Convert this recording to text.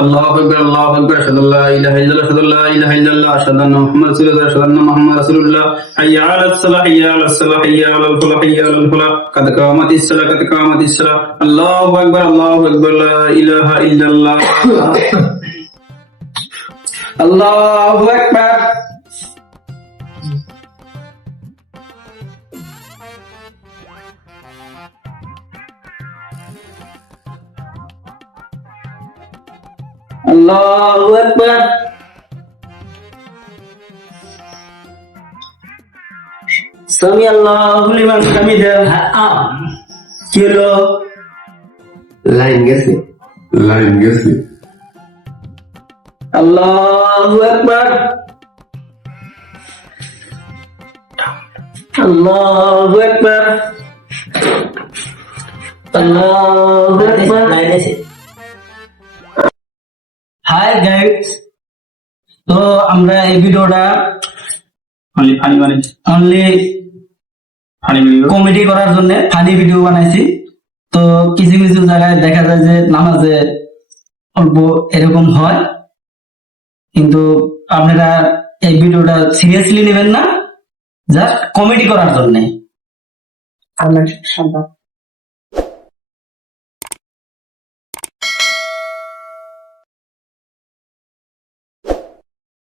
আল্লাহু আকবার আল্লাহু আকবার আশহাদু আল্লা ইলাহা ইল্লাল্লাহ আশহাদু আল্লা ইলাহা ইল্লাল্লাহ আশহাদু আন্না মুহাম্মাদান রাসূলুল্লাহ আশহাদু আন্না মুহাম্মাদান রাসূলুল্লাহ হাইয়া আলাস সালাহ হাইয়া আলাস সালাহ হাইয়া আলাল ফালাহ হাইয়া আলাল ফালাহ কাদ কামাতিস সালাহ কাদ কামাতিস সালাহ আল্লাহু আকবার লা ইলাহা ইল্লাল্লাহ আল্লাহু আকবার আল্লাহু আকবার সামি আল্লাহু লিমান হামিদা কি হলো লাইন গেছে আল্লাহু আকবার আল্লাহু আকবার আল্লাহু আকবার হাই গাইস, তো আমরা এই ভিডিওটা অনলি কমেডি করার জন্য ফানি ভিডিও বানাইছি। তো কিছু কিছু জায়গায় দেখা যায় যে নামাজে অল্প এরকম হয়, কিন্তু আপনারা এই ভিডিওটা সিরিয়াসলি নেবেন না, জাস্ট কমেডি করার জন্য।